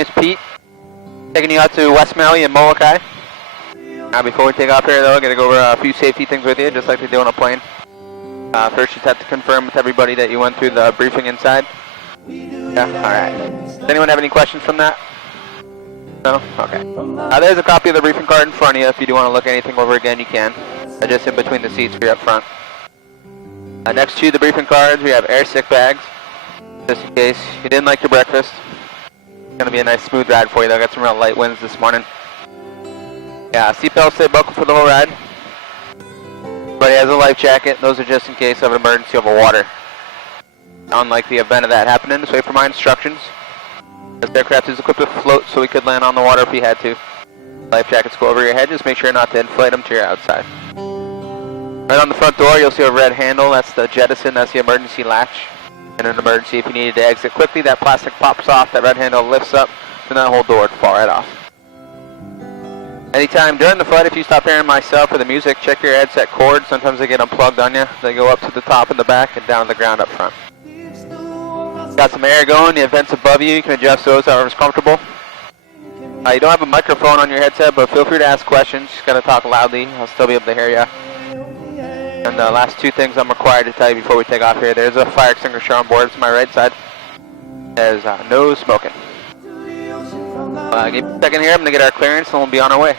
name's Pete. Taking you out to West Maui and Molokai. Now before we take off here though, I'm going to go over a few safety things with you, just like they do on a plane. First you just have to confirm with everybody that you went through the briefing inside. Yeah, alright. Does anyone have any questions from that? No? Okay. There's a copy of the briefing card in front of you. If you do want to look anything over again, you can. Just in between the seats for you up front. Next to the briefing cards, we have air sick bags. Just in case you didn't like your breakfast. It's going to be a nice smooth ride for you. Though. Got some real light winds this morning. Yeah, seatbelts stay buckled for the whole ride. Everybody has a life jacket. Those are just in case of an emergency over water. Unlike the event of that happening, just wait for my instructions. This aircraft is equipped with float, so we could land on the water if we had to. Life jackets go over your head. Just make sure not to inflate them to your outside. Right on the front door, you'll see a red handle. That's the jettison. That's the emergency latch. In an emergency, if you needed to exit quickly, that plastic pops off. That red handle lifts up, and that whole door would fall right off. Anytime during the flight, if you stop hearing myself or the music, check your headset cords. Sometimes they get unplugged on you. They go up to the top and the back and down to the ground up front. Got some air going. The vents above you. You can adjust those however's comfortable. You don't have a microphone on your headset, but feel free to ask questions. Just got to talk loudly. I'll still be able to hear you. And the last two things I'm required to tell you before we take off here. There's a fire extinguisher on board. It's my right side. There's no smoking. Give me a second here. I'm going to get our clearance and we'll be on our way.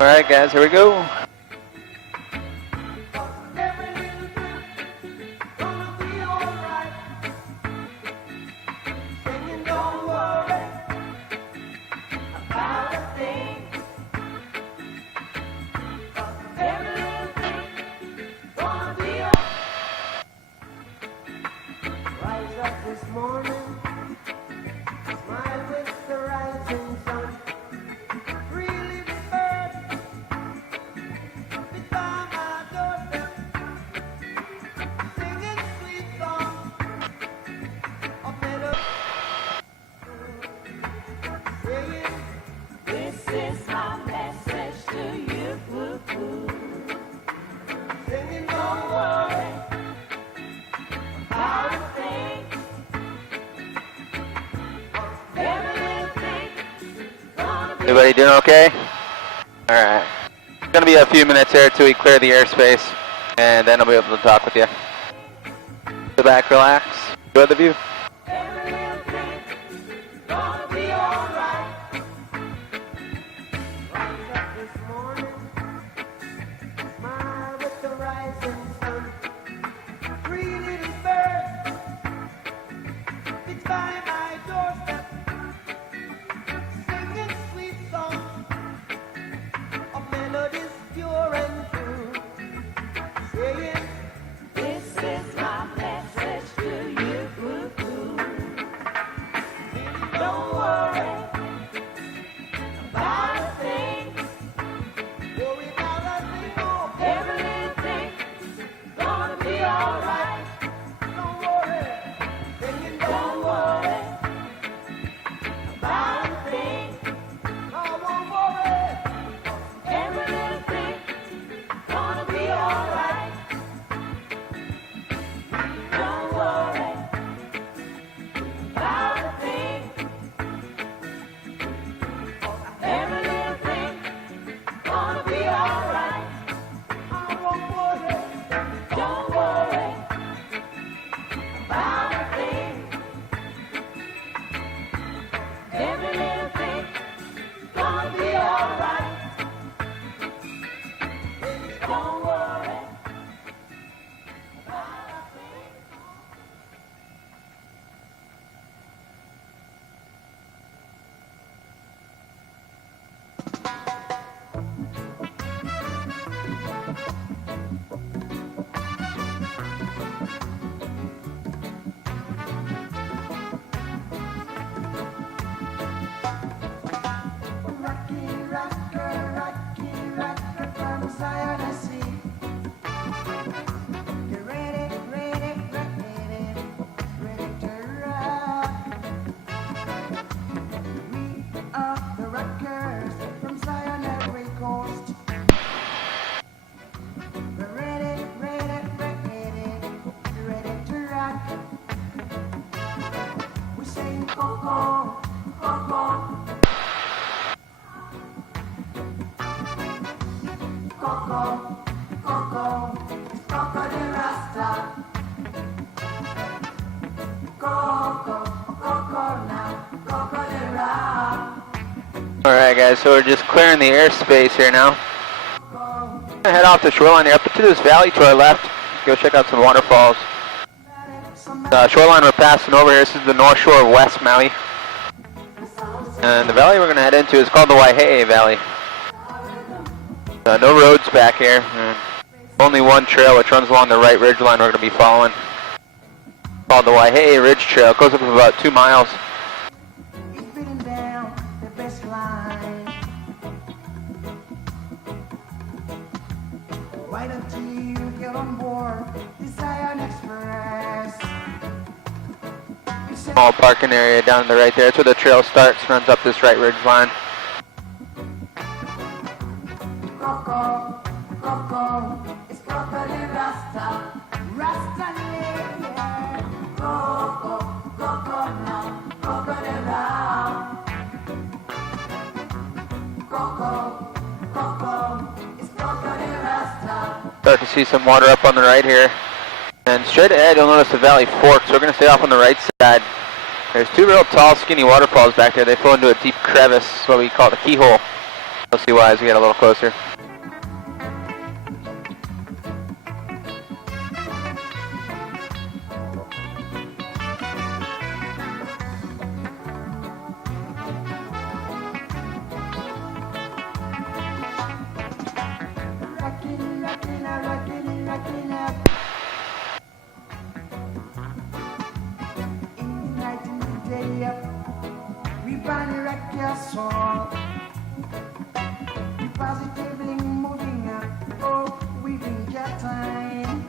Alright guys, here we go. Everybody doing okay? Alright. It's going to be a few minutes here till we clear the airspace, and then I'll be able to talk with you. Sit back, relax, enjoy the view. This is my message to you. Alright guys, so we're just clearing the airspace here now. We're gonna head off the shoreline here, up to this valley to our left. Go check out some waterfalls. The shoreline we're passing over here, this is the north shore of West Maui. And the valley we're gonna head into is called the Waihe'e Valley. No roads back here. Only one trail which runs along the right ridge line we're gonna be following. Called the Waihe'e Ridge Trail. It goes up about 2 miles. Why don't you get on board this Iron Express? Small parking area down to the right there. That's where the trail starts, runs up this right ridge line. Coco, Coco, it's Coco de Rasta. Rasta, yeah. Coco, Coco now, Coco de Rasta. Coco, Coco, it's Coco de Rasta. Start to see some water up on the right here. And straight ahead you'll notice the valley forks, so we're going to stay off on the right side. There's two real tall skinny waterfalls back there. They flow into a deep crevice, what we call the keyhole. We'll see why as we get a little closer. We find a wreck your soul. We positively moving up. Oh, we've been just time.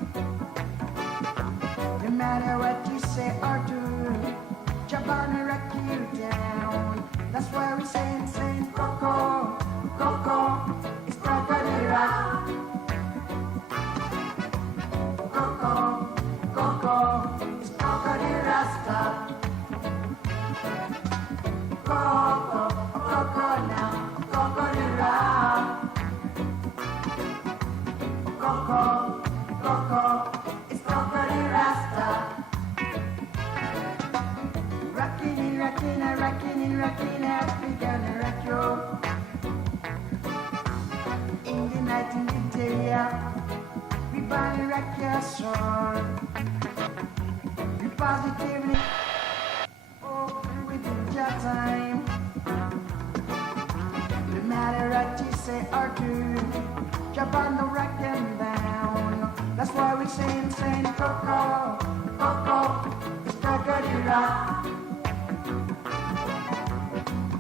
No matter what you say or do, jump on and wreck you down. That's why we say Coco, Coco, it's Coco de Rasta. Coco, Coco, it's Coco de Rasta. Coco, Coco now, Coco de Rasta. Coco, Coco, it's Coco de Rasta. Rockin' and rockin' and rockin' and rockin' and we gonna rock you. In the night, in the day, we gonna rock your soul. We positively. Time. No matter what you say or do, jump on the rock and down. That's why we sing Coco, Coco, it's Coco de Rasta.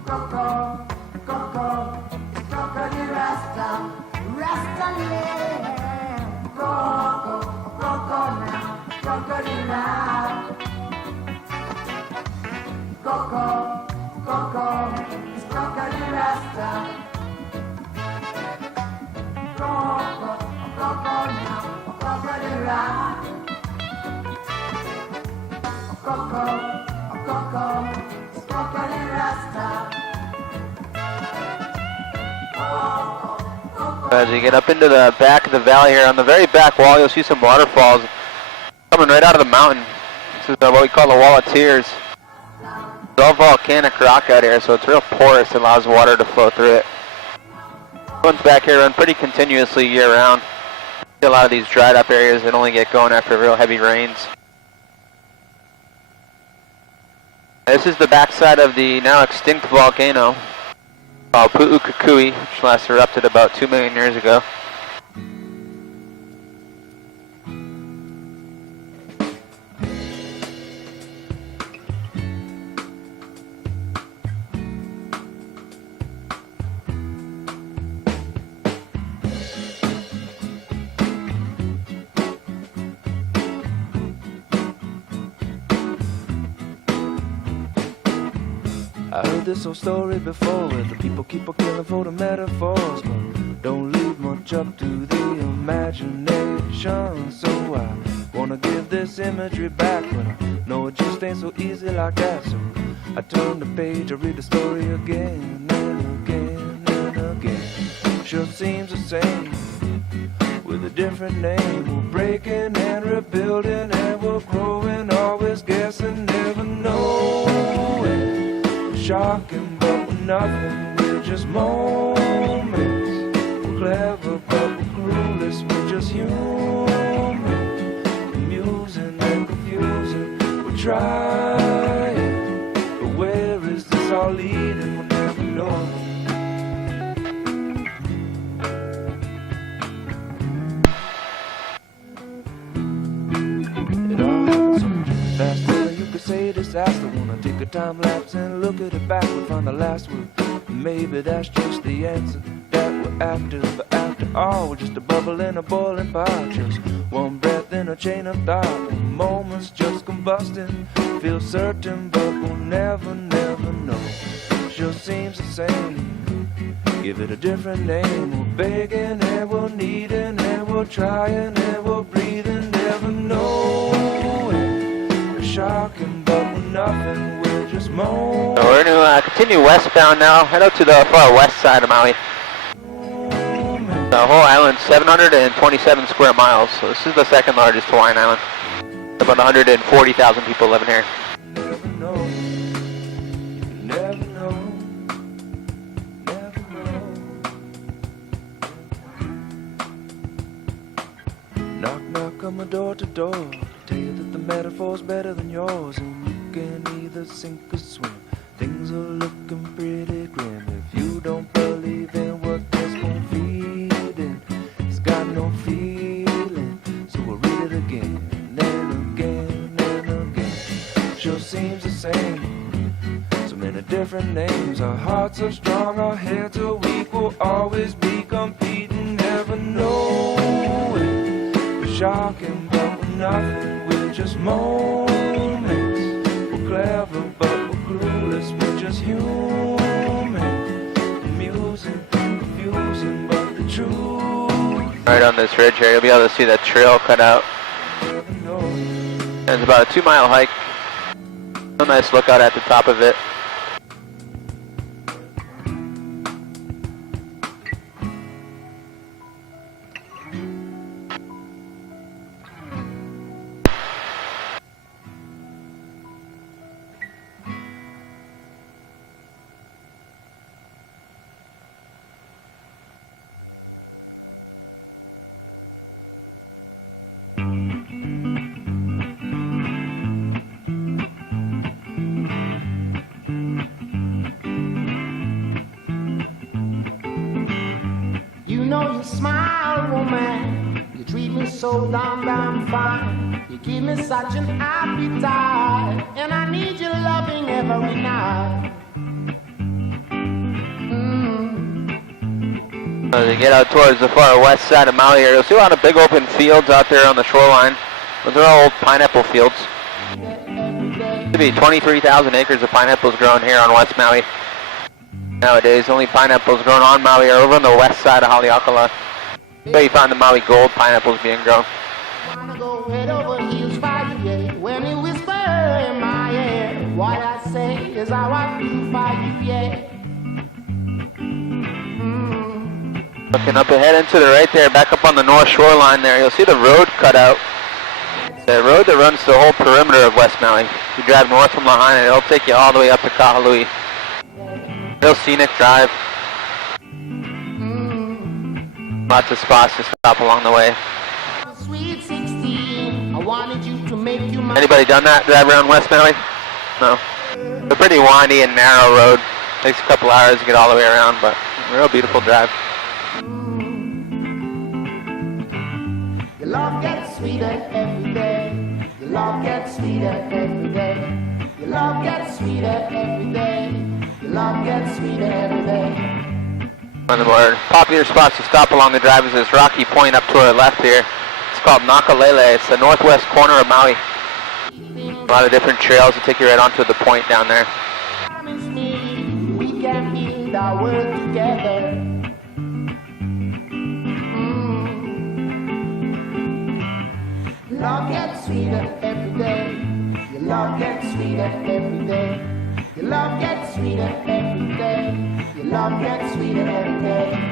Coco, Coco, it's Coco de Rasta. Rasta land. Coco, Coco now, Coco de Rasta. Coco, Coco, it's Coco de Rasta. Coco, Coco now, Coco de Rasta. Coco, Coco, it's Coco de Rasta. Coco, Coco. As you get up into the back of the valley here, on the very back wall you'll see some waterfalls coming right out of the mountain. This is what we call the Wall of Tears. It's all volcanic rock out here, so it's real porous. It allows water to flow through it. Ones back here run pretty continuously year round. A lot of these dried up areas that only get going after real heavy rains. This is the backside of the now extinct volcano called Pu'ukukui, which last erupted about 2 million years ago. this old story before, where the people keep a killing for the metaphors, but don't leave much up to the imagination. So I wanna give this imagery back, but I know it just ain't so easy like that. So I turn the page, I read the story again and again and again. Sure seems the same, with a different name. We're breaking and rebuilding, and we're growing, always guessing, never knowing. We're shocking, but we're nothing, we're just moments. We're clever, but we're clueless, we're just human. Amusing and confusing, we're trying, but where is this all leading? We'll never know. Say disaster, wanna take a time lapse and look at it backward, find the last word. Maybe that's just the answer that we're after, but after all, we're just a bubble in a boiling pot, just one breath in a chain of thought. Moments just combusting, feel certain, but we'll never, never know. Sure seems the same, give it a different name. We're begging and we're needing and we're trying and we're breathing, never knowing. We're shocking, but we're nothing, we're just moaning. So we're going to continue westbound now, head out to the far west side of Maui. The whole island's 727 square miles, so this is the second largest Hawaiian island. About 140,000 people living here. Never know, never know, never know. Knock, knock on my door to door, tell you that the metaphor's better than yours, and you can either sink or swim. Things are looking pretty grim if you don't believe in what this won't feed in. It's got no feeling, so we'll read it again and again and again. Sure seems the same, so many different names. Our hearts are strong, our heads are weak, we'll always be competing, never knowing. We're shocking, but we're nothing, we're just moments. We're clever, but we're clueless, we're just human. Amusing, confusing, but the truth. Right on this ridge here, you'll be able to see that trail cut out. Never know. It's about a 2-mile hike. A nice lookout at the top of it. You know you smile, woman. You treat me so damn fine. You give me such an appetite, and I need your loving every night. As you get out towards the far west side of Maui here, you'll see a lot of big open fields out there on the shoreline. Those are all old pineapple fields. There be 23,000 acres of pineapples grown here on West Maui. Nowadays, only pineapples grown on Maui are over on the west side of Haleakala. Where you find the Maui gold pineapples being grown. Wanna go head over heels for you, yeah. When you whisper in my ear, what I say is how I feel for you, yeah. Looking up ahead and to the right there, back up on the north shoreline there, you'll see the road cut out. The road that runs the whole perimeter of West Maui. If you drive north from Lahaina, it'll take you all the way up to Kahului. Real scenic drive. Lots of spots to stop along the way. Sweet 16, I wanted you to make you my... Anybody done that drive around West Maui? No. It's a pretty windy and narrow road. Takes a couple hours to get all the way around, but a real beautiful drive. Your love gets sweeter every day. Your love gets sweeter every day. Your love gets sweeter every day. Your love gets sweeter every day. One of the more popular spots to stop along the drive is this rocky point up to our left here. It's called Nakalele. It's the northwest corner of Maui. A lot of different trails to take you right onto the point down there. Promise me our world together. Love gets sweeter every day. Your love gets sweeter every day. Your love gets sweeter every day. Your love gets sweeter every day.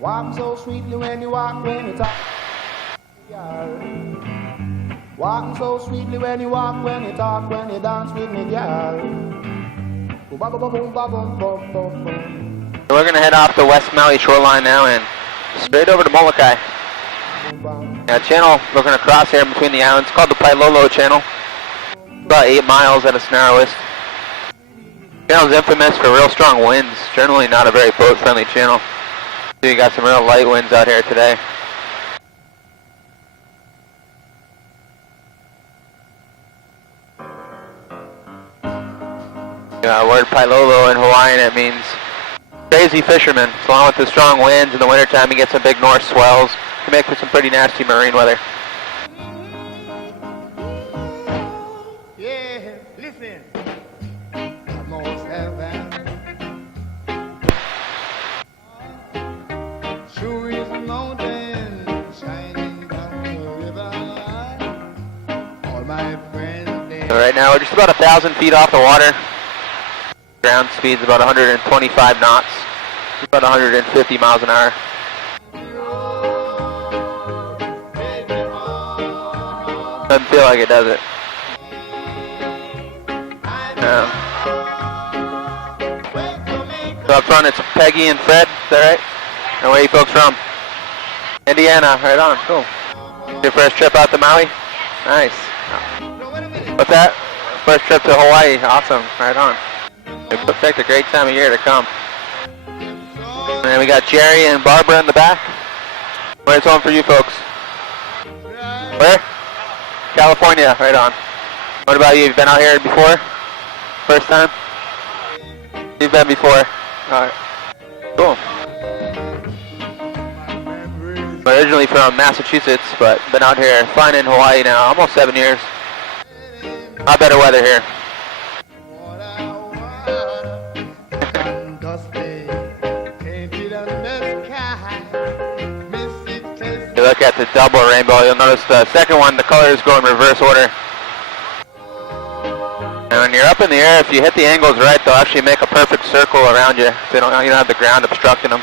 Walk so sweetly when you walk, when you talk. Walking so sweetly when you walk, when you talk, when you dance with me, girl. We're going to head off the West Maui shoreline now and straight over to Molokai. Channel we're going to cross here between the islands. It's called the Pailolo Channel. About 8 miles at its narrowest. The channel is infamous for real strong winds. Generally not a very boat-friendly channel. So you got some real light winds out here today. Word Pailolo in Hawaiian, it means crazy fisherman. So along with the strong winds in the wintertime, you get some big north swells. Can make for some pretty nasty marine weather. Yeah, listen. Almost heaven. Sure is a mountain shining down the river. All my friends there. So right now we're just about 1,000 feet off the water. Ground speed's about 125 knots, about 150 miles an hour. Doesn't feel like it, does it? No. So up front it's Peggy and Fred, is that right? And where are you folks from? Indiana, right on, cool. Your first trip out to Maui? Nice. What's that? First trip to Hawaii, awesome, right on. It's picked a great time of year to come. And then we got Jerry and Barbara in the back. Where's home for you folks? Where? California, right on. What about you? You've been out here before? First time? You've been before. Alright. Cool. I'm originally from Massachusetts, but been out here flying in Hawaii now, almost 7 years. A lot better weather here. You look at the double rainbow, you'll notice the second one, the colors go in reverse order. And when you're up in the air, if you hit the angles right, they'll actually make a perfect circle around you. So you don't have the ground obstructing them.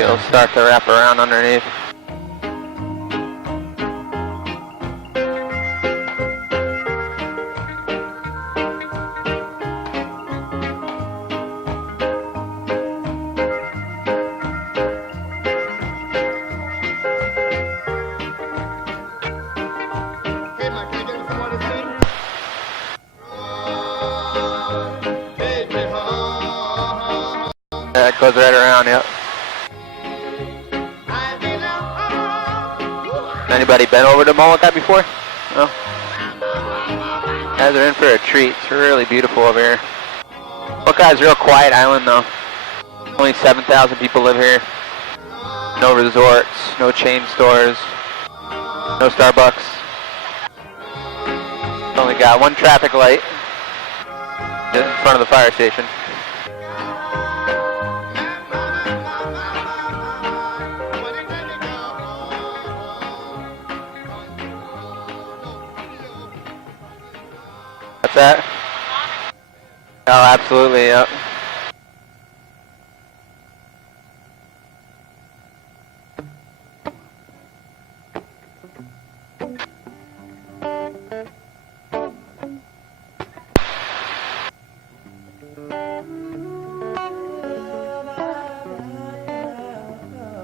It'll start to wrap around underneath. Yeah, it goes right around, yep. Anybody been over to Molokai before? No? You guys are in for a treat. It's really beautiful over here. Molokai is a real quiet island though. Only 7,000 people live here. No resorts, no chain stores, no Starbucks. Only got one traffic light in front of the fire station. What's that? Oh, absolutely, yep.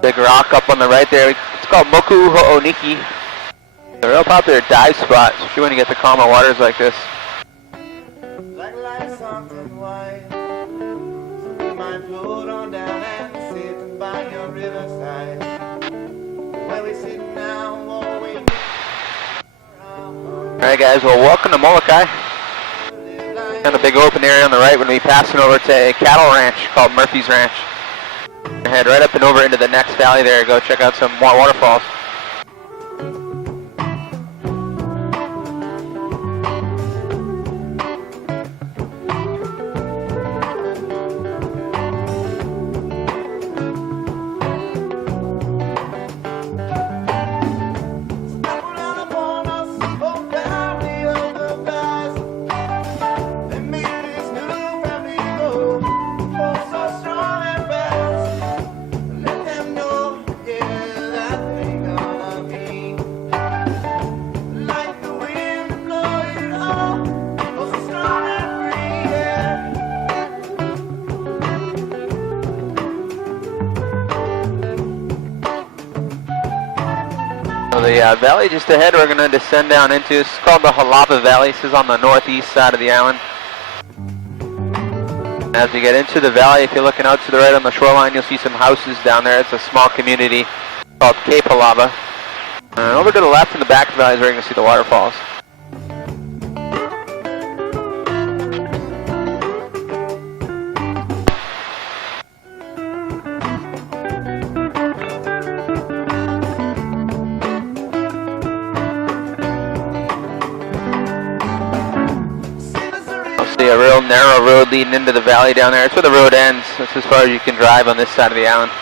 Big rock up on the right there. It's called Moku Ho'oniki. It's a real popular dive spot, especially when you get to calmer waters like this. by your riverside, where we sit now, waiting. Alright guys, well welcome to Molokai. On the big open area on the right, we're going to be passing over to a cattle ranch called Murphy's Ranch. Head right up and over into the next valley there, go check out some more waterfalls. The valley just ahead we're going to descend down into, it's called the Halava Valley. This is on the northeast side of the island. As we get into the valley, if you're looking out to the right on the shoreline, you'll see some houses down there. It's a small community called Cape Halava. And over to the left in the back of the valley is where you're going to see the waterfalls. A real narrow road leading into the valley down there. It's where the road ends. That's as far as you can drive on this side of the island.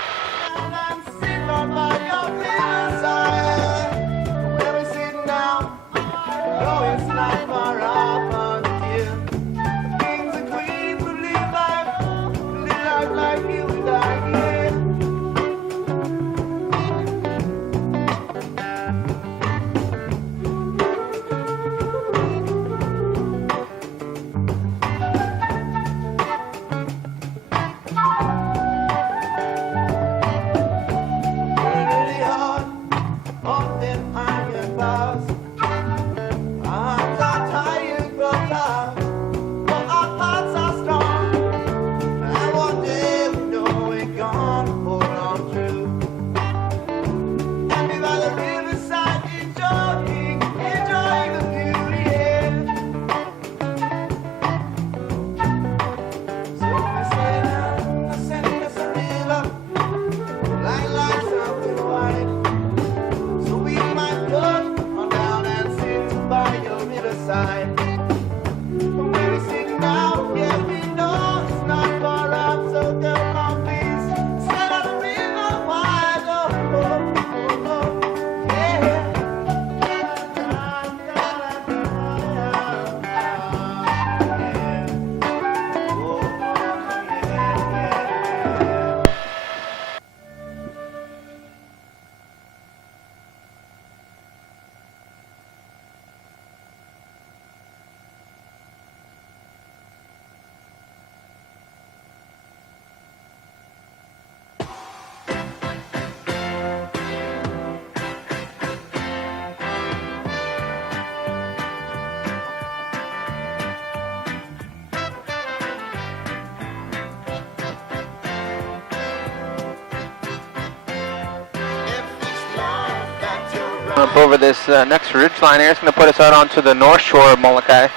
Up over this next ridge line here, it's going to put us out onto the north shore of Molokai.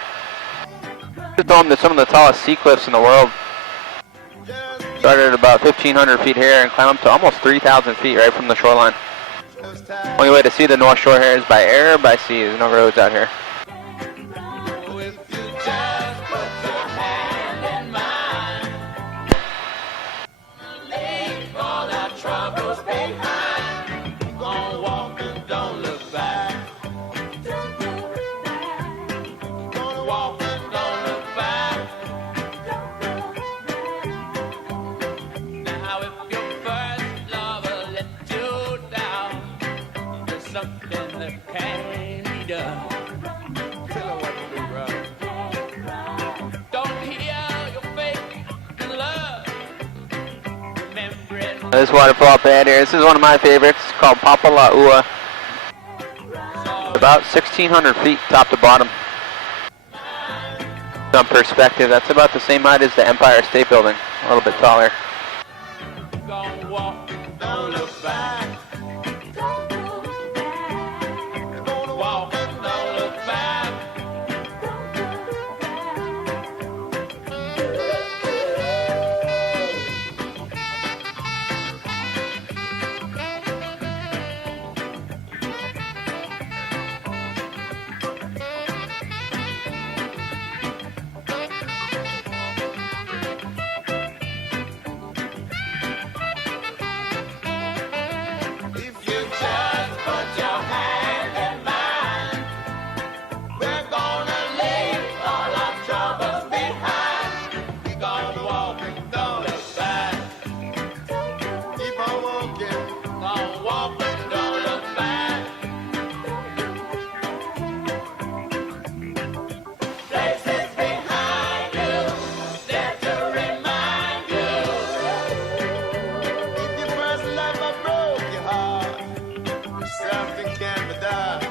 Just home to some of the tallest sea cliffs in the world. Started at about 1,500 feet here and climb up to almost 3,000 feet right from the shoreline. Only way to see the north shore here is by air or by sea. There's no roads out here. This waterfall up ahead here, this is one of my favorites. It's called Papala'ua. About 1,600 feet top to bottom. Some perspective, that's about the same height as the Empire State Building, a little bit taller. walk, don't look back. You're gonna walk and don't look back. If you just put your hand in mine, we're gonna leave all our troubles behind. We're gonna walk and don't look back. Keep on walking, gonna walk and don't look back. Places behind you, there to remind you. If your first lover broke your heart, something can be done.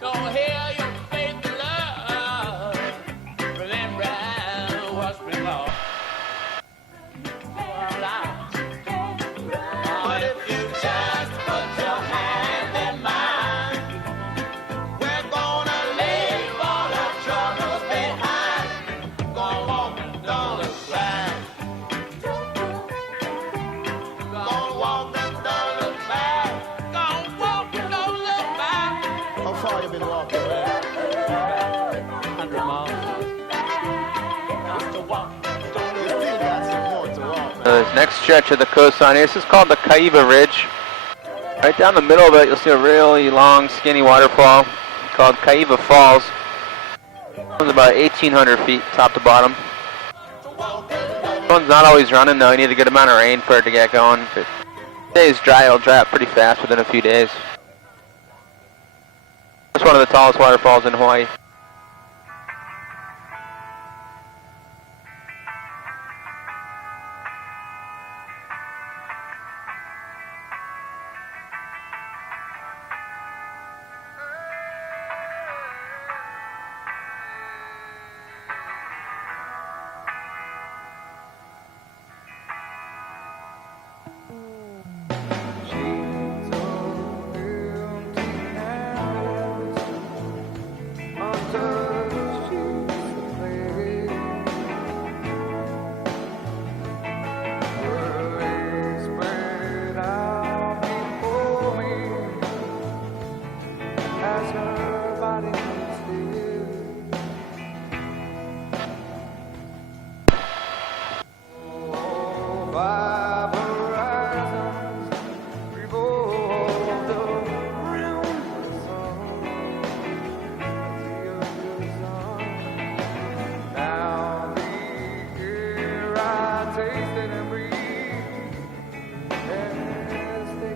Don't hear your faith in love. Remember what's been lost. But if you just put your hand in mine, we're gonna leave all our troubles behind. Gonna walk and don't look back. Gonna walk and don't look back. Gonna walk and don't look back. How far you been walking, man? 100 miles. Just to walk. You still got some more to walk, man. This next stretch of the coastline here, this is called the Kaiva Ridge. Right down the middle of it, you'll see a really long, skinny waterfall called Kaiva Falls. It's about 1,800 feet, top to bottom. This one's not always running though, you need a good amount of rain for it to get going. If it stays dry, it'll dry up pretty fast within a few days. It's one of the tallest waterfalls in Hawaii.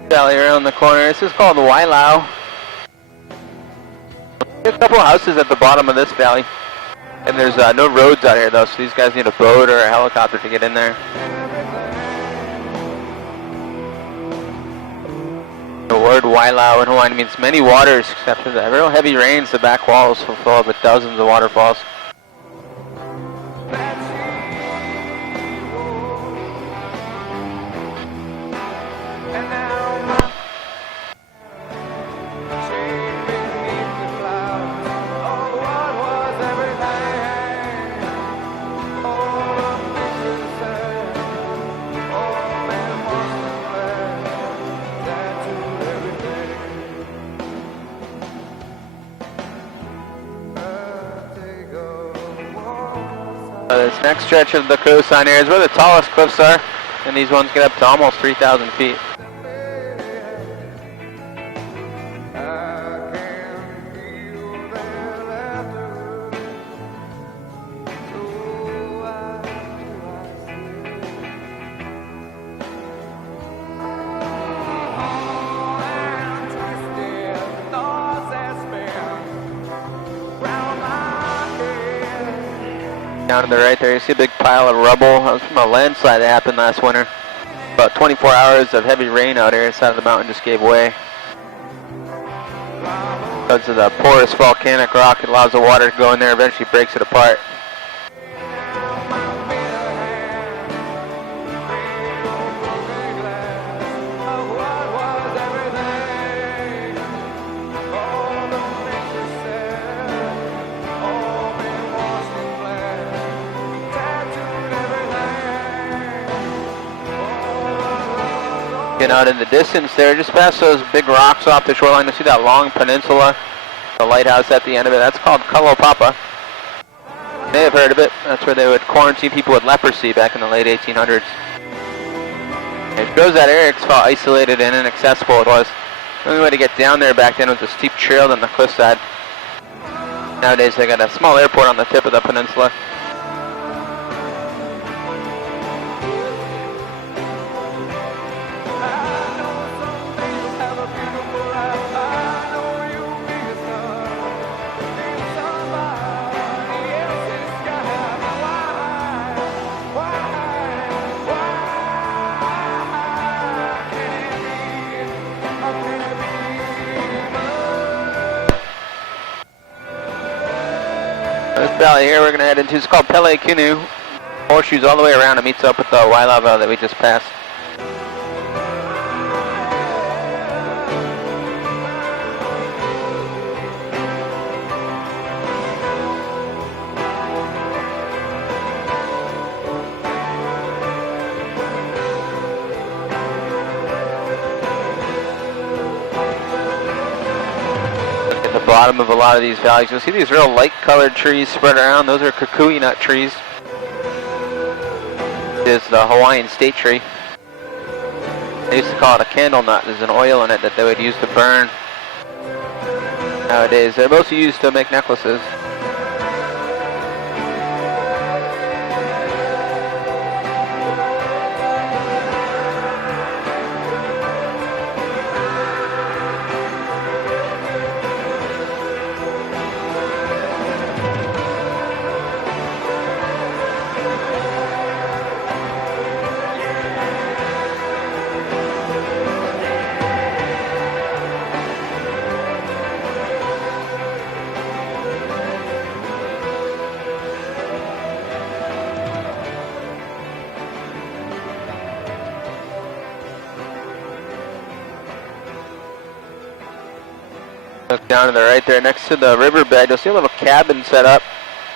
Valley around the corner. This is called the Wailau. There's a couple houses at the bottom of this valley. And there's no roads out here though, so these guys need a boat or a helicopter to get in there. The word Wailau in Hawaiian means many waters, except for the real heavy rains, the back walls will fill up with dozens of waterfalls. This next stretch of the coastline here is where the tallest cliffs are, and these ones get up to almost 3,000 feet. Down to the right there, you see a big pile of rubble. That was from a landslide that happened last winter. About 24 hours of heavy rain out here. The side of the mountain just gave way. Because of the porous volcanic rock, it allows the water to go in there, eventually breaks it apart. Getting out in the distance there, just past those big rocks off the shoreline. You see that long peninsula, the lighthouse at the end of it. That's called Kalopapa. You may have heard of it. That's where they would quarantine people with leprosy back in the late 1800s. It shows that area because how isolated and inaccessible it was. The only way to get down there back then was a steep trail on the cliffside. Nowadays they got a small airport on the tip of the peninsula. This valley here we're going to head into is called Pele Kinu. Horseshoes all the way around. It meets up with the Wailava that we just passed. Bottom of a lot of these valleys, you'll see these real light colored trees spread around. Those are kukui nut trees. This is the Hawaiian state tree. They used to call it a candle nut. There's an oil in it that they would use to burn. Nowadays they're mostly used to make necklaces. Look down to the right there, next to the riverbed, you'll see a little cabin set up.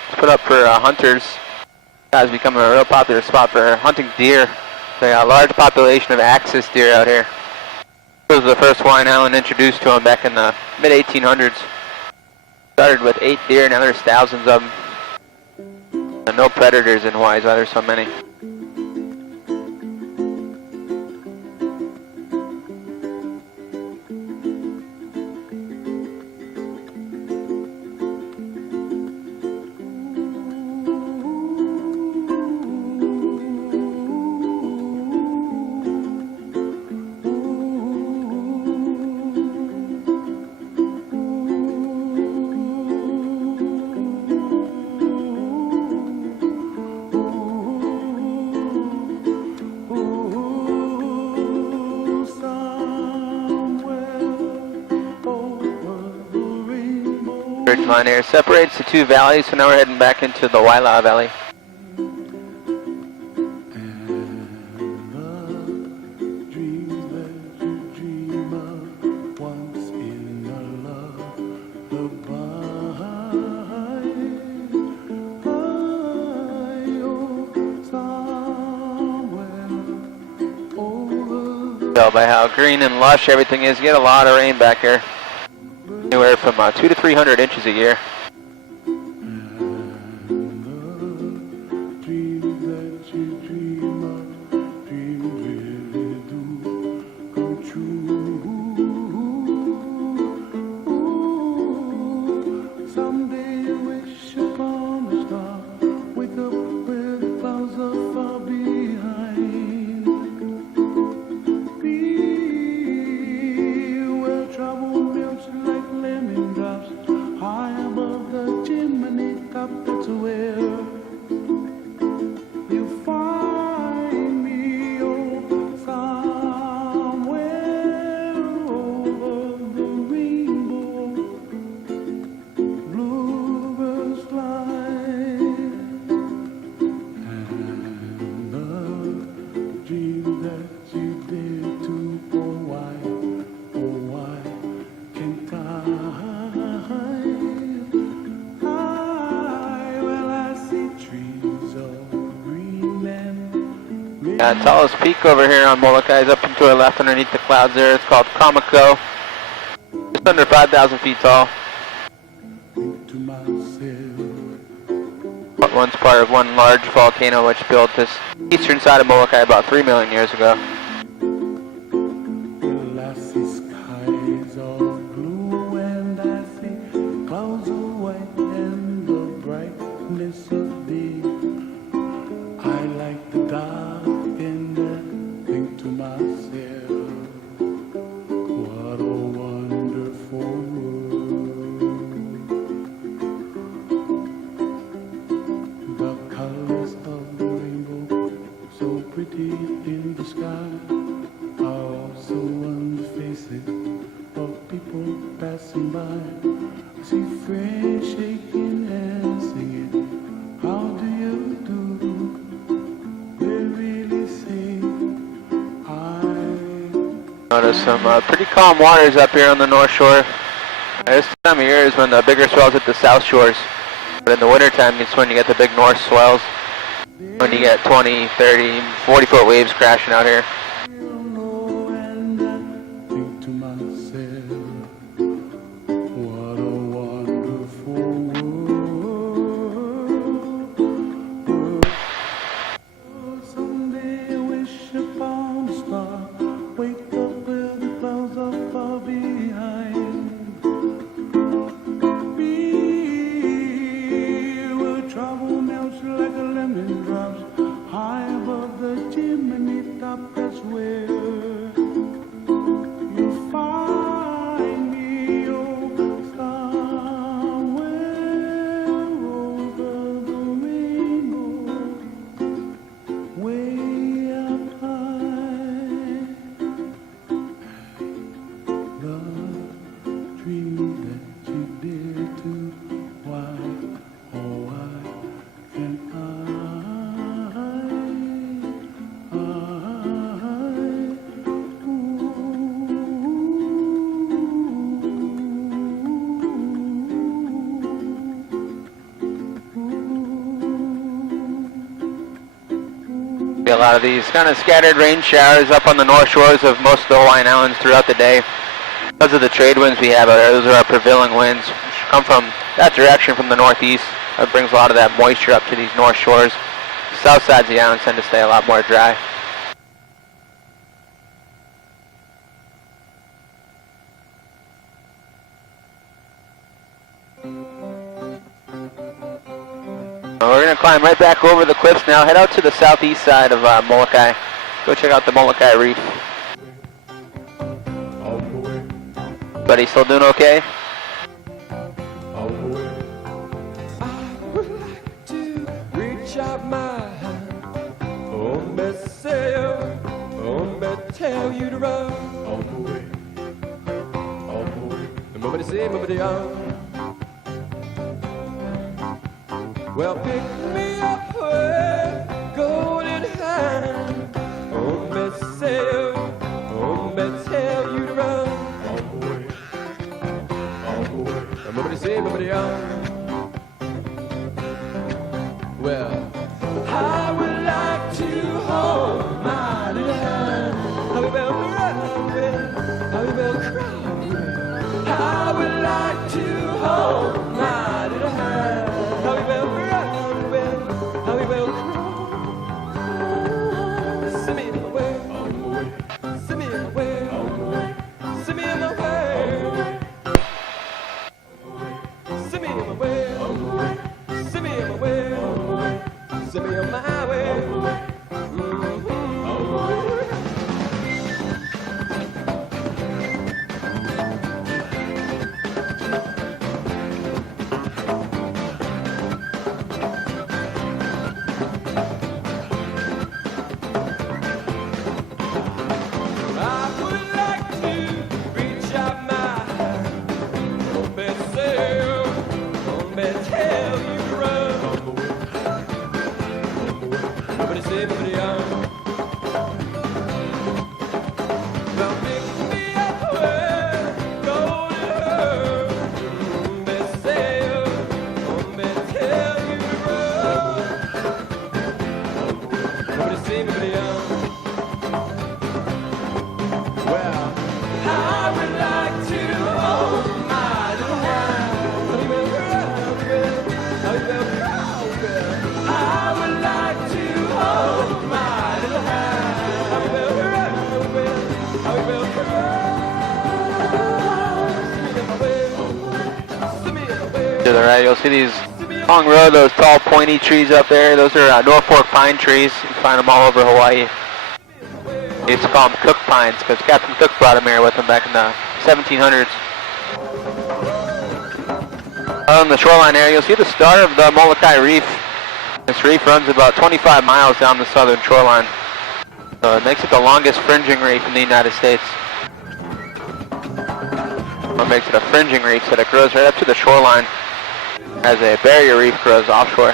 It's put up for hunters. It's becoming a real popular spot for hunting deer. There's a large population of axis deer out here. This was the first Hawaiian island introduced to them back in the mid-1800s. Started with 8 deer, now there's thousands of them. And no predators in Hawaii, why there's so many. Line here separates the two valleys, so now we're heading back into the Waiala'a Valley. Tell by how green and lush everything is, you get a lot of rain back here. Anywhere from 200 to 300 inches a year. Tallest peak over here on Molokai is up and to our left underneath the clouds there. It's called Kamako. Just under 5,000 feet tall. Once part of one large volcano which built this eastern side of Molokai about 3 million years ago. In the sky, also on the faces of people passing by. I see friends shaking hands, singing, "How do you do?" They really say, Notice some pretty calm waters up here on the North Shore. This time of year is when the bigger swells hit the South Shores, but in the wintertime it's when you get the big North swells. When you get 20, 30, 40-foot waves crashing out here. and I think to myself, what a wonderful world. Someday I wish upon a star, wake up where the clouds are far behind. Be where trouble melts like a lemon drops high above the chimney top. That's where you find me, oh, somewhere over the rainbow, way up high. The dream that you did to, why, oh, why can't A lot of these kind of scattered rain showers up on the north shores of most of the Hawaiian Islands throughout the day. Because of the trade winds we have out there, those are our prevailing winds, which come from that direction from the northeast. That brings a lot of that moisture up to these north shores. The south sides of the islands tend to stay a lot more dry. We're going to climb right back over the cliffs now, head out to the southeast side of Molokai. Go check out the Molokai Reef. Buddy, still doing okay? I would like to reach out my hand, oh, but say, oh, but tell you to run. All the way, nobody say, nobody on. Well, pick me up with golden hand, oh, but say, oh, but tell you to run. Nobody say, nobody on. Well, I would like to hold my little hand. I will run with, I will cry with. I would like to hold my little hand. I will run with, I will cry. Send me away, send me away, send me away. Send me on my way, send me on my way, send me on my way. I would like to reach out my hand, oh, Bessie. Tell you to run. Nobody say, nobody on. Now pick me up where golden hair. They say, tell you to run. Nobody say, nobody on. to the right, you'll see these long row, those tall pointy trees up there. Those are Norfolk pine trees. You find them all over Hawaii. They used to call them Cook pines because Captain Cook brought them here with him back in the 1700s. On the shoreline area, you'll see the start of the Molokai Reef. This reef runs about 25 miles down the southern shoreline. So it makes it the longest fringing reef in the United States. What makes it a fringing reef is that it grows right up to the shoreline as a barrier reef grows offshore.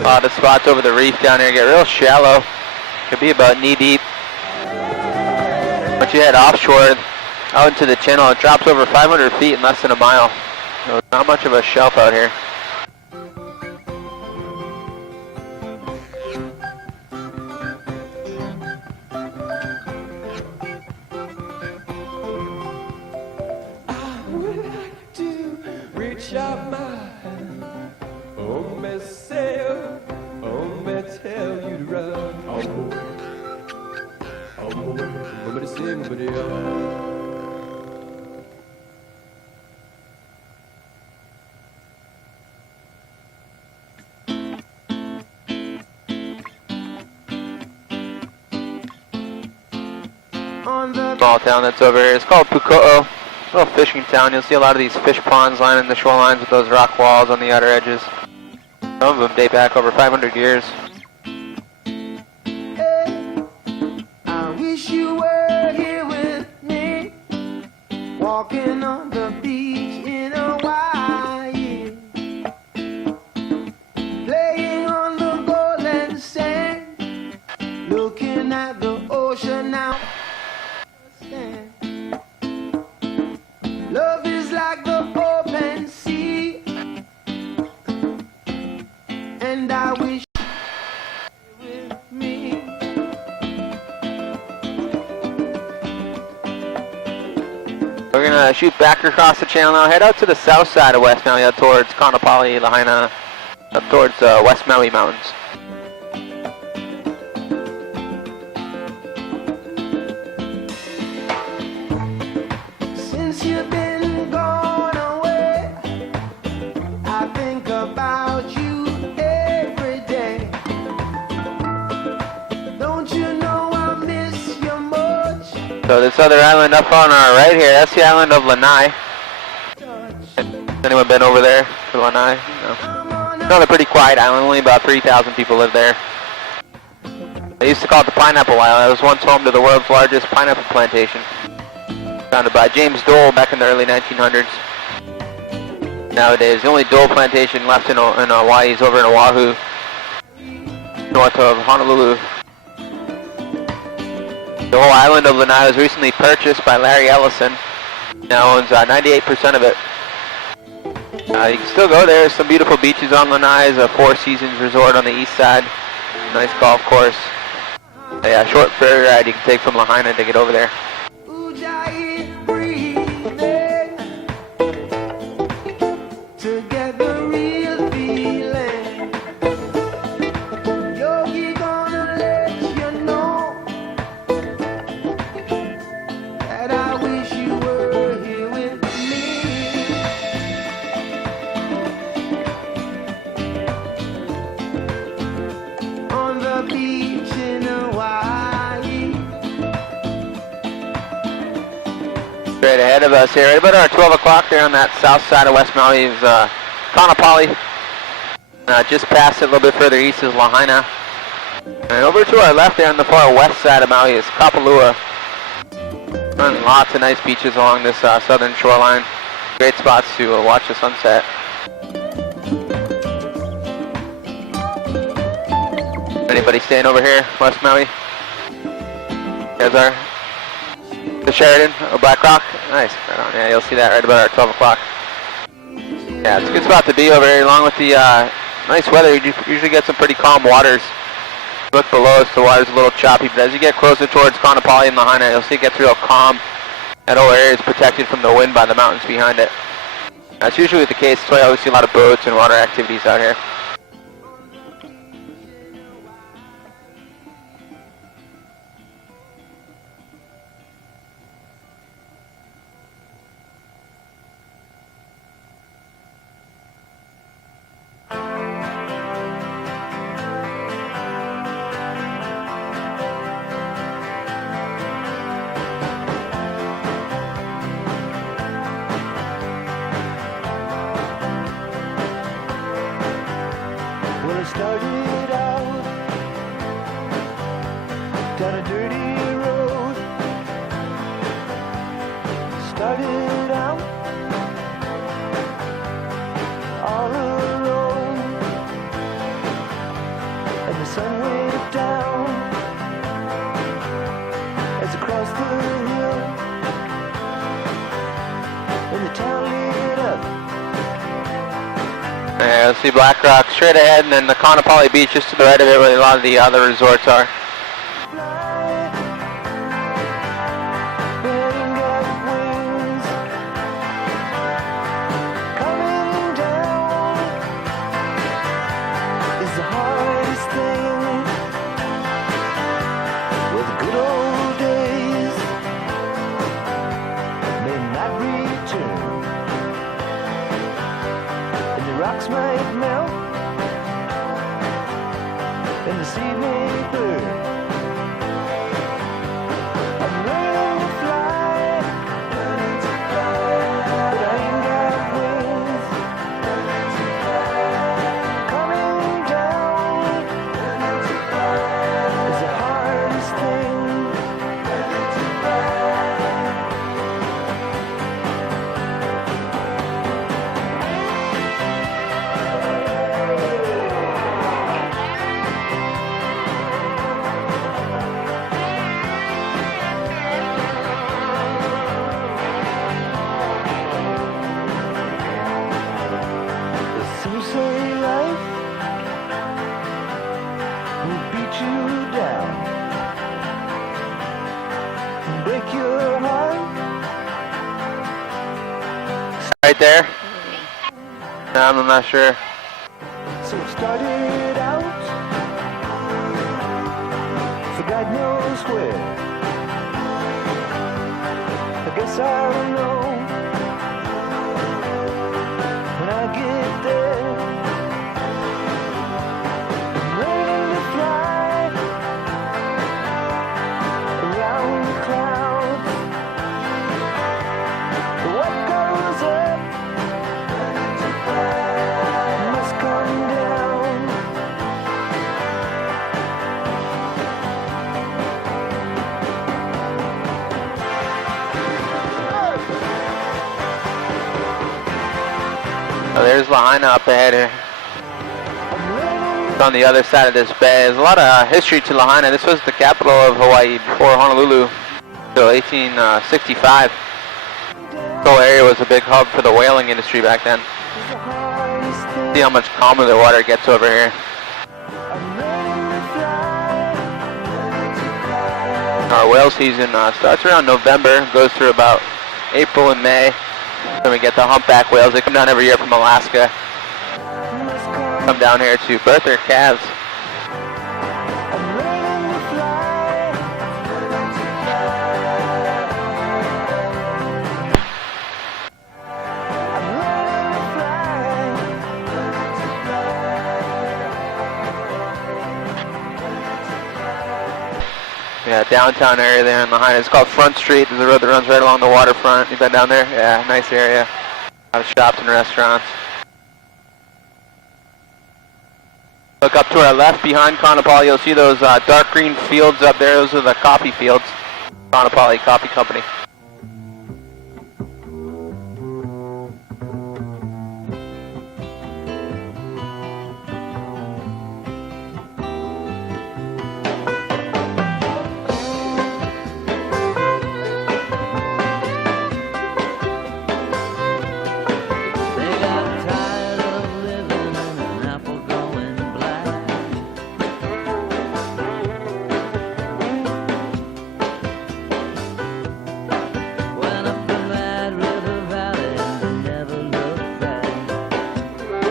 A lot of spots over the reef down here get real shallow. Could be about knee deep. Once you head offshore out into the channel, it drops over 500 feet in less than a mile. So not much of a shelf out here. I would like to reach out my hand. Oh, me sail, oh, me tell you to run. Oh, boy. Oh, boy. Nobody sing, nobody On the Small town that's over here. It's called Puko'o. Little fishing town. You'll see a lot of these fish ponds lining the shorelines with those rock walls on the outer edges. Some of them date back over 500 years. I wish you were here with me, walking on the beach in Hawaii, playing on the golden sand, looking at the ocean now. Love is like the open sea, and I wish you were with me. We're gonna shoot back across the channel now. Head out to the south side of West Maui, out towards Kaanapali, Lahaina, up towards West Maui Mountains. Since you've been gone away, I think about you every day. Don't you know I miss you much? So this other island up on our right here, that's the island of Lanai. Has anyone been over there to Lanai? No. Another pretty quiet island, only about 3,000 people live there. They used to call it the Pineapple Island. It was once home to the world's largest pineapple plantation, founded by James Dole back in the early 1900s. Nowadays, the only Dole plantation left in Hawaii is over in Oahu, north of Honolulu. The whole island of Lanai was recently purchased by Larry Ellison. Now owns 98% of it. You can still go there. Some beautiful beaches on Lanai. There's a Four Seasons resort on the east side. Nice golf course. A short ferry ride you can take from Lahaina to get over there. Ujjayi breathing to get the real feeling. Yogi gonna let you know that I wish you were here with me. On the beach in Hawaii. Straight ahead of us here, right about our 12 o'clock there on that south side of West Maui is Kaanapali. Just past it, a little bit further east is Lahaina. And over to our left there on the far west side of Maui is Kapalua. And lots of nice beaches along this southern shoreline. Great spots to watch the sunset. Anybody staying over here, West Maui? You guys are? The Sheridan, Black Rock. Nice. Right on. Yeah, you'll see that right about our 12 o'clock. Yeah, it's a good spot to be over here, along with the nice weather. You usually get some pretty calm waters. Look below us, the water's a little choppy, but as you get closer towards Kaanapali and Lahaina, you'll see it gets real calm. That whole area is protected from the wind by the mountains behind it. That's usually the case. That's why I always see a lot of boats and water activities out here. Well, I started out down a dirty road. Started out all alone, and the sun went down as I crossed the hill, and the town lit up. Yeah, let's see Black Rock straight ahead, and then the Kaanapali Beach just to the right of it where a lot of the other resorts are. Rocks might melt and the sea may burn. I'm learning to fly, but I ain't got wings. Coming down is the hardest thing. Some say life will beat you down and break your heart. Right there? No, I'm not sure. So it started out for God knows where. I guess I'll know when I get there. I'm learning to fly around the clouds. But what goes up must come down. Oh, there's Lahaina up ahead here. It's on the other side of this bay. There's a lot of history to Lahaina. This was the capital of Hawaii before Honolulu until 1865. This whole area was a big hub for the whaling industry back then. See how much calmer the water gets over here. Our whale season starts around November, goes through about April and May. Then we get the humpback whales. They come down every year from Alaska. Come down here to birth their calves. Yeah, downtown area there in Lahaina. It's called Front Street. There's a road that runs right along the waterfront. You've been down there? Yeah, nice area. A lot of shops and restaurants. Look up to our left behind Kaanapali. You'll see those dark green fields up there. Those are the coffee fields. Kaanapali Coffee Company.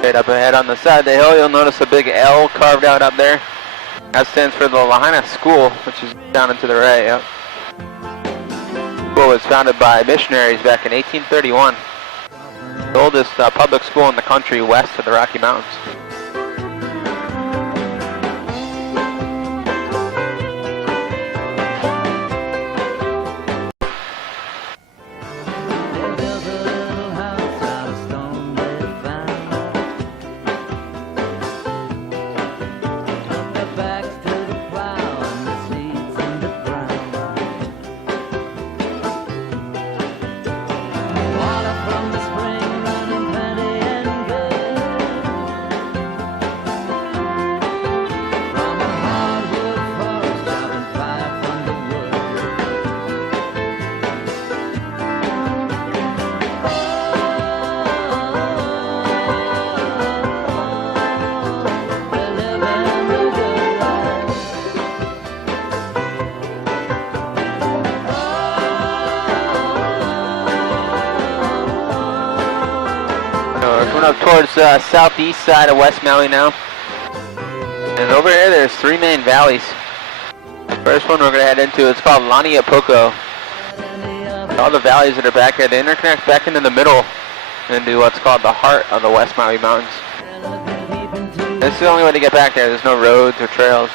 Straight up ahead on the side of the hill, you'll notice a big L carved out up there. That stands for the Lahaina School, which is down and to the right. Yep. The school was founded by missionaries back in 1831. The oldest public school in the country west of the Rocky Mountains. Coming up towards the southeast side of West Maui now. And over here there's three main valleys. The first one we're going to head into is called Laniapoko. All the valleys that are back here, they interconnect back into the middle into what's called the heart of the West Maui Mountains. This is the only way to get back there. There's no roads or trails.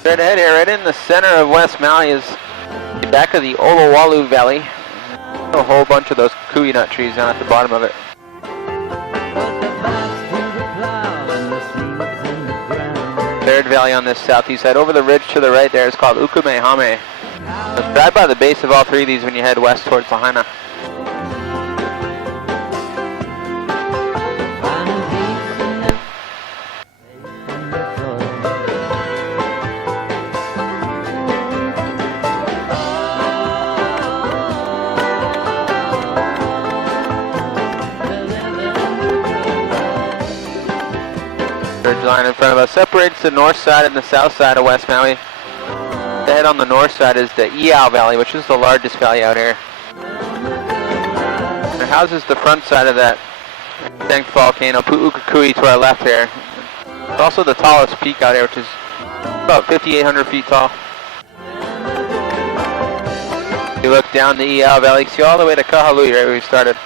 Straight ahead here, right in the center of West Maui is the back of the Olowalu Valley. A whole bunch of those kui nut trees down at the bottom of it. Third valley on this southeast side. Over the ridge to the right there is called Ukumehame. Just drive by the base of all three of these when you head west towards Lahaina. Ridge line in front of us separates the north side and the south side of West Maui. The head on the north side is the Iao Valley, which is the largest valley out here. It houses the front side of that extinct volcano, Pu'ukakui, to our left here. It's also the tallest peak out here, which is about 5,800 feet tall. If you look down the Iao Valley, you can see all the way to Kahalui, right where we started.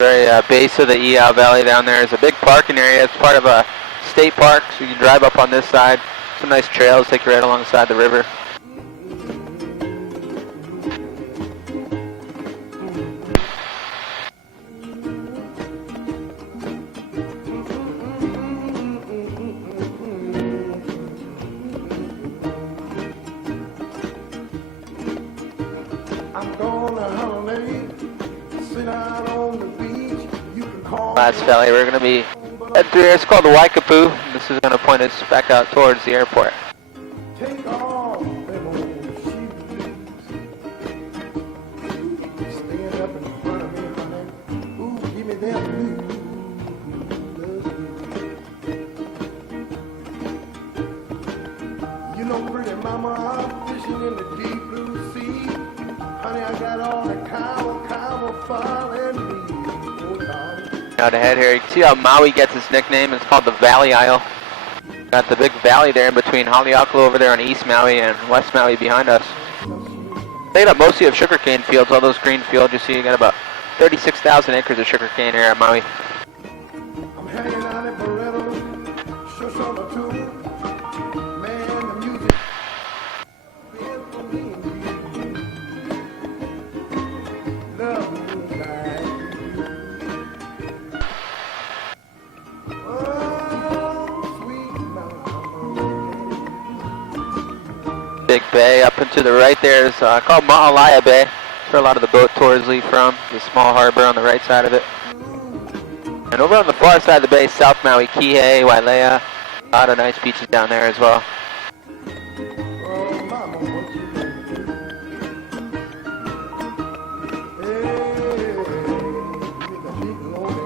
Very base of the Iao Valley down there is a big parking area. It's part of a state park, so you can drive up on this side. Some nice trails take you right alongside the river. Last valley we're going to be heading through here. It's called the Waikapu. This is going to point us back out towards the airport. Take all them old shoes. Stand up in front of me, honey. Ooh, give me that blue. You know, pretty mama, I'm fishing in the deep blue sea. Honey, I got all the cow following me. Oh, darling. Now to head here, you can see how Maui gets its nickname. It's called the Valley Isle. Got the big valley there in between Haleakala over there on East Maui and West Maui behind us. Made up mostly of sugarcane fields, all those green fields you see. You got about 36,000 acres of sugarcane here at Maui. I'm hanging out at Barretto, shush on the tune. Man, the music been for me and you. Love me like you. Oh, sweet mama. Big bay up and to the right there is called Ma'alaya Bay. That's where a lot of the boat tours leave from. The small harbor on the right side of it. And over on the far side of the bay, South Maui, Kihei, Wailea. A lot of nice beaches down there as well. Oh, mama, what you gonna do? Hey, you got me lonely.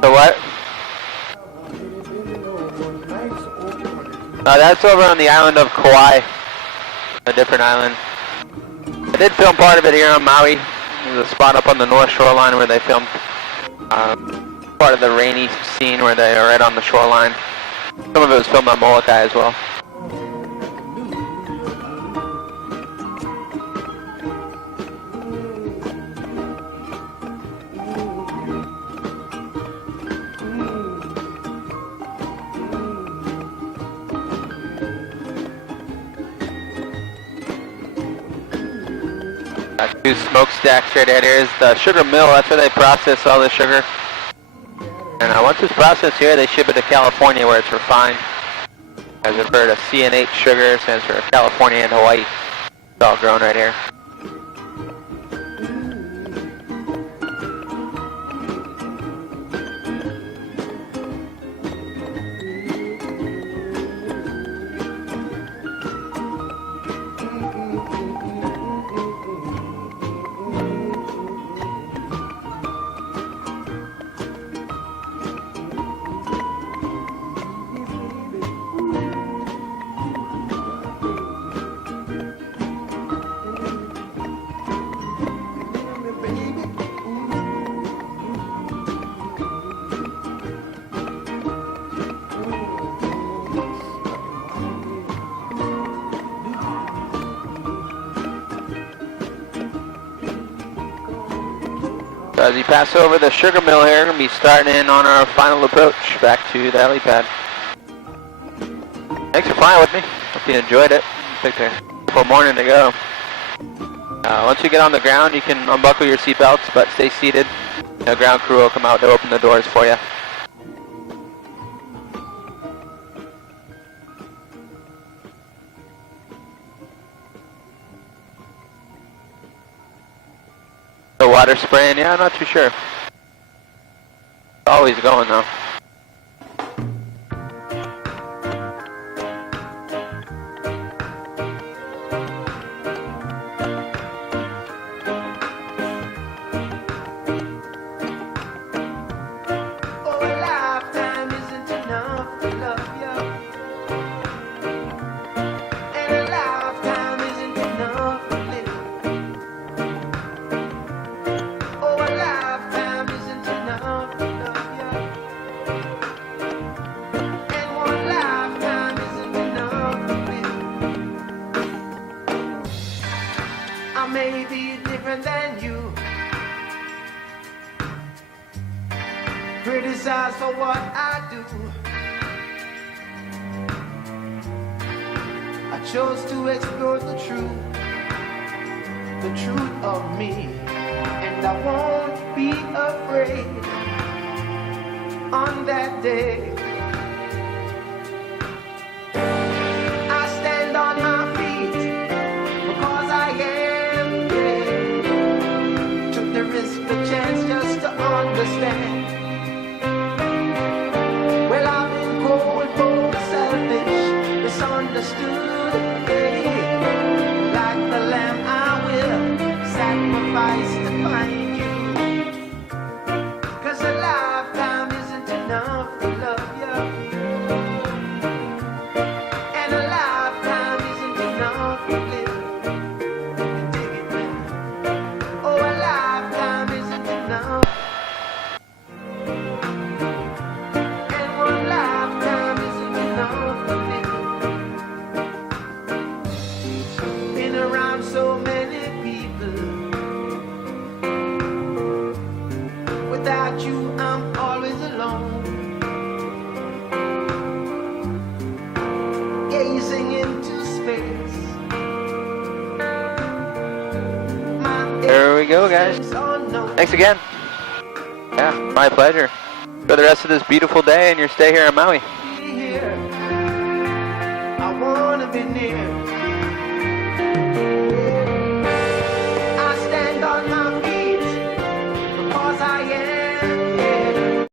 So what? That's over on the island of Kauai, a different island. I did film part of it here on Maui. There's a spot up on the north shoreline where they filmed part of the rainy scene where they are right on the shoreline. Some of it was filmed on Molokai as well. Got two smokestacks right out here. Is the sugar mill. That's where they process all the sugar. And once it's processed here, they ship it to California where it's refined. As I've heard of CNH sugar, stands for California and Hawaii. It's all grown right here. So as you pass over the sugar mill here, we're going to be starting in on our final approach back to the helipad. Thanks for flying with me. Hope you enjoyed it. Take a full morning to go. Once you get on the ground, you can unbuckle your seatbelts, but stay seated. The ground crew will come out to open the doors for you. The water spraying, yeah, I'm not too sure. It's always going though. Oh, a lifetime isn't enough to love you. And a lifetime isn't enough to live. Oh, a lifetime isn't enough to love you. And one lifetime isn't enough to live. I may be different than you. Pretty criticize for what I do. I chose to explore the truth of me, and I won't be afraid on that day. I stand on my feet because I am brave. Took the risk, the chance just to understand. Well, I've been cold, cold, selfish, misunderstood. Hey, like the lamb I will sacrifice to find you. 'Cause a lifetime isn't enough to love you, and a lifetime isn't enough to live. You dig it, man? Oh, a lifetime isn't enough. And one lifetime isn't enough to live. Been around so many people. Without you, I'm always alone. Gazing into space. There we go, guys. Thanks again. Yeah, my pleasure. For the rest of this beautiful day and your stay here in Maui.